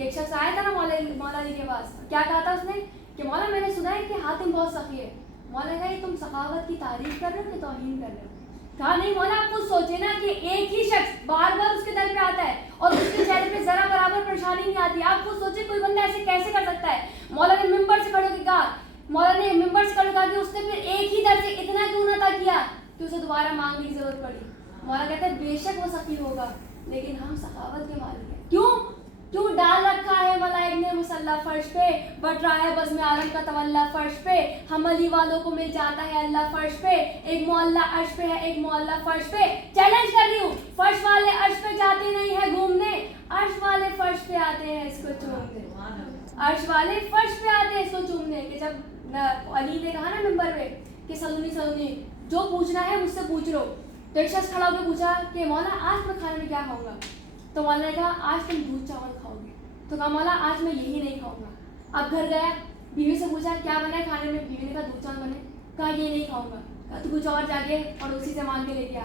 کہ ایک شخص آیا تھا نا مولا علی کے پاس, کیا کہا تھا اس نے کہ مولا میں نے سنا ہے کہ حاتم بہت سخی ہے. مولا کہا یہ تم سخاوت کی تعریف کر رہے ہو کہ توہین کر رہے ہو؟ کہا نہیں مولا, آپ خود سوچے نا کہ ایک ہی شخص بار بار اس کے در پہ آتا ہے اور اس کے چہرے پہ ذرا برابر پریشانی نہیں آتی. آپ خود سوچے کوئی بندہ ایسے کیسے کر سکتا ہے. مولا نے ممبر سے کھڑے ہو کے کہا, مولا نے ممبر سے کھڑے ہو کے کہا کہ اس نے پھر ایک ہی در سے اتنا کیوں نہ عطا کیا کہ اسے دوبارہ مانگنے کی ضرورت پڑی. مولا کہتے ہیں بے شک وہ سخی ہوگا لیکن ہم سخاوت کے مالک ہیں. کیوں ڈال رکھا ہے ملائک نے مسلح فرش پہ, بٹ رہا ہے بزم عالم کا تولا فرش پہ, ہم علی والوں کو مل جاتا ہے اللہ فرش پہ, ایک معلّہ عرش پہ ہے ایک معلّہ فرش پہ. چیلنج کر رہی ہوں, فرش والے عرش پہ جاتے نہیں ہیں گھومنے, عرش والے فرش پہ آتے ہیں اس کو چومنے. عرش والے فرش پہ آتے ہیں اس کو چومنے. کہ جب علی نے کہا نا ممبر پہ کہ سلونی جو پوچھنا ہے مجھ سے پوچھ لو, تو ایک شخص کھڑا ہو کے پوچھا کہ مولا آج میں کھانے میں کیا کھاؤں گا. تو مولا نے کہا آج تم دودھ چاول کھاؤ گے. تو کہا مولا آج میں یہی نہیں کھاؤں گا. اب گھر گیا, بیوی سے پوچھا کیا بنا ہے کھانے میں. بیوی نے کہا دودھ چاول بنے. کہا یہ نہیں کھاؤں گا. کہا تو کچھ اور جا کے پڑوسی سے مانگ کے لے گیا.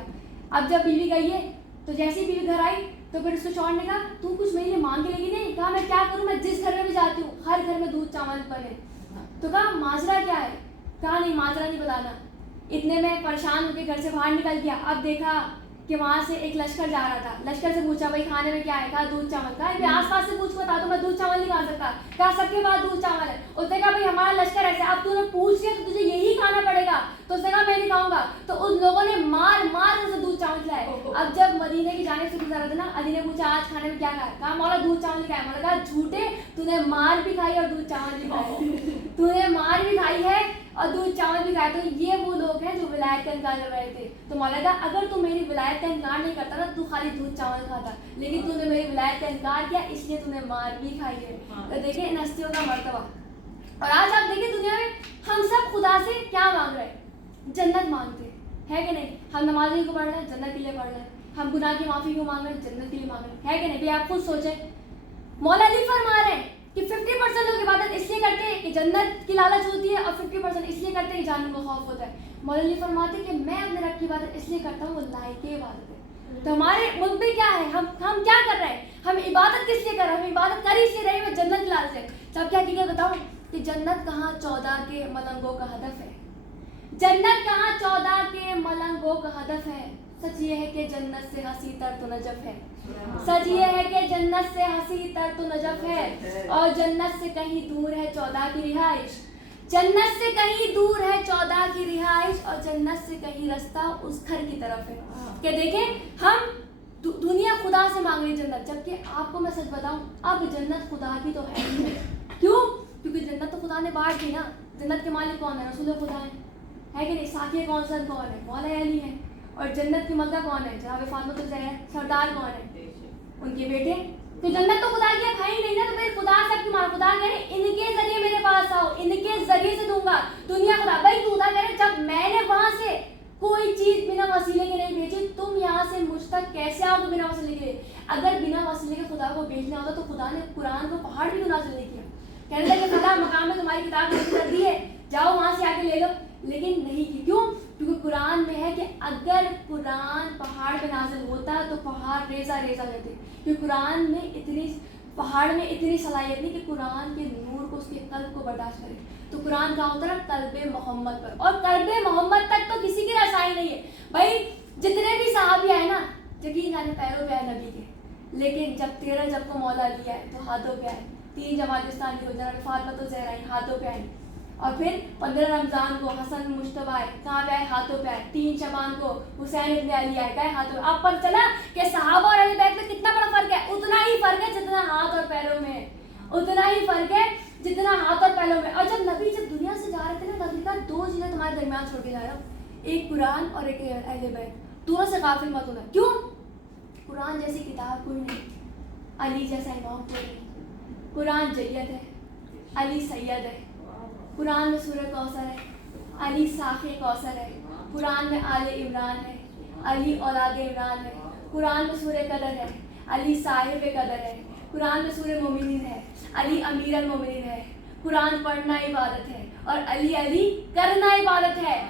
اب جب بیوی گئی ہے تو جیسے ہی بیوی گھر آئی تو پھر اس کو شوہر نے کہا تو کچھ میرے لیے مانگ کے لے گی نہیں. کہا میں کیا کروں, میں جس گھر میں بھی جاتی ہوں ہر گھر میں دودھ چاول بنے. تو کہا ماجرا کیا ہے. کہا نہیں ماجرا نہیں بتانا. اتنے میں پریشان ہو کے گھر سے باہر نکل گیا. اب دیکھا کہ وہاں سے ایک لشکر جا رہا تھا. لشکر سے پوچھا بھائی کھانے میں کیا ہے. کہا دودھ چاول. کہا آس پاس سے پوچھ بتا دو, میں دودھ چاول نہیں کھا سکتا. کہا سب کے پاس دودھ چاول ہے. اس نے کہا بھائی ہمارا لشکر ایسے, اب تو نے پوچھ لیا تو تجھے یہی کھانا پڑے گا. تو اس نے کہا میں نہیں کھاؤں گا. تو ان لوگوں نے مار اسے دودھ چاول کھلائے. اب جب مدینے کی جانب سے گزرا تھا نا, علی نے پوچھا آج کھانے میں کیا کھایا. کہا مولا دودھ چاول نہیں کھایا. مولا کہا جھوٹے, تو نے مار بھی کھائی اور دودھ چاول بھی کھائی. تو نے مار بھی کھائی ہے اور دودھ چاول بھی کھایا. تو یہ وہ لوگ ہیں جو ولایت کا انکار کر رہے تھے. تو مولا کہا اگر تو میری ولایت کا انکار نہیں کرتا نا تو خالی دودھ چاول کھاتا, لیکن تو نے میری ولایت کا انکار کیا اس لیے تو نے مار بھی کھائی ہے. تو دیکھیں ان ہستیوں کا مرتبہ. اور آج آپ دیکھیں دنیا میں ہم سب خدا سے کیا مانگ رہے ہیں, جنت مانگتے ہیں کہ نہیں. ہم نمازیں کو پڑھ رہے ہیں جنت کے لیے پڑھ رہے ہیں, ہم گناہ کی معافی کو مانگ رہے ہیں جنت کے لیے مانگ رہے ہیں کہ نہیں. آپ خود سوچیں, مولا علی فرما رہے ہیں کہ 50% لوگ عبادت اس لیے کرتے ہیں کہ جنت کی لالچ ہوتی ہے اور 50% اس لیے کرتے ہیں کہ جہنم کا خوف ہوتا ہے. مولا علی فرماتے ہیں کہ میں اپنے رب کی عبادت اس لیے کرتا ہوں وہ لائق عبادت ہے. تو ہمارے ملک میں کیا ہے, ہم کیا کر رہے ہیں, ہم عبادت کس لیے کر رہے ہیں, ہم عبادت کر ہی اس لیے رہے ہیں جنت کی لالچ سے. سب کیا حقیقت بتاؤں کہ جنت کہاں 14 کے ملنگوں کا ہدف ہے. جنت کہاں 14 کے ملنگوں کا ہدف ہے. سچ یہ ہے کہ جنت سے ہنسی تر تو نجف ہے. سچ یہ ہے کہ جنت سے ہنسی تر تو نجف ہے, اور جنت سے کہیں دور ہے 14 کی رہائش. جنت سے کہیں دور ہے 14 کی رہائش, اور جنت سے کہیں رستہ اس گھر کی طرف ہے. کہ دیکھیں ہم دنیا خدا سے مانگ رہی جنت, جبکہ آپ کو میں سچ بتاؤں اب جنت خدا کی تو ہے نہیں. کیوں؟ کیونکہ جنت تو خدا نے بانٹ دی نا. جنت کے مالک کون ہے, رسول خدا ہے کہ نہیں. ساقی کونسر کون ہے, مولا علی ہے. اور جنت کی ملکہ کون ہے, جناب فاطمہ الزہرا. سردار کون ہے, ان کے بیٹے. تو جنت تو خدا کی ہے ہی نہیں نا. تو پھر خدا سب کی مان, خدا کہہ رہے ان کے ذریعے میرے پاس آؤ, ان کے ذریعے سے دوں گا دنیا. خدا بھائی تو خدا کہہ رہے جب میں نے وہاں سے کوئی چیز بنا وسیلے کے نہیں بھیجی, تم یہاں سے مجھ تک کیسے آؤ گے بنا وسیلے کے. اگر بنا وسیلے کے خدا کو بھیجنا ہوتا تو خدا نے قرآن کو پہاڑ بھی نازل نہیں کیا. کہنے لگے خدا مقام میں تمہاری کتاب نازل کر دی ہے, جاؤ وہاں سے آ کے لے لو. لیکن نہیں کی. کیوں؟ کیونکہ قرآن میں ہے کہ اگر قرآن پہاڑ پہ نازل ہوتا تو پہاڑ ریزہ لیتے. کیونکہ قرآن میں پہاڑ میں اتنی صلاحیت نہیں کہ قرآن کے نور کو اس کے قلب کو برداشت کرے. تو قرآن کا اترا قلب محمد پر, اور قلب محمد تک تو کسی کی رسائی نہیں ہے. بھائی جتنے بھی صحابی آئے نا, یقین جانے پیروں پہ آئے نبی کے, لیکن جب 13 جب کو مولا علی آئے تو ہاتھوں پہ آئے. 3 جماعت اسلامی کو جناب فاطمہ الزہرا آئی, ہاتھوں پہ آئی. اور پھر 15 رمضان کو حسن مجتبیٰ آئے, کہاں پہ آئے, ہاتھوں پہ آئے. 3 شعبان کو حسین ابن علی آئے, گئے ہاتھوں پہ. اب پر چلا کہ صحابہ اور اہل بیت میں کتنا بڑا فرق ہے. اتنا ہی فرق ہے جتنا ہاتھ اور پیروں میں, اتنا ہی فرق ہے جتنا ہاتھ اور پیروں میں. اور جب دنیا سے جا رہے تھے نا, نبی کا 2 چیزیں تمہارے درمیان چھوڑ کے جا رہا ہوں, ایک قرآن اور ایک اہل بیت. دونوں سے غافل مت ہونا. کیوں؟ قرآن جیسی کتاب کوئی نہیں, علی جیسا امام کوئی نہیں. قرآن جید ہے, علی سید ہے. قرآن میں سورہ کوثر ہے, علی ساخِ کوثر ہے. قرآن میں آل عمران ہے, علی اولاد عمران ہے. قرآن میں سورہ قدر ہے, علی صاحب قدر ہے. قرآن میں سورہ مومنین ہے, علی امیر المومنین ہے. قرآن پڑھنا عبادت ہے اور علی کرنا عبادت ہے.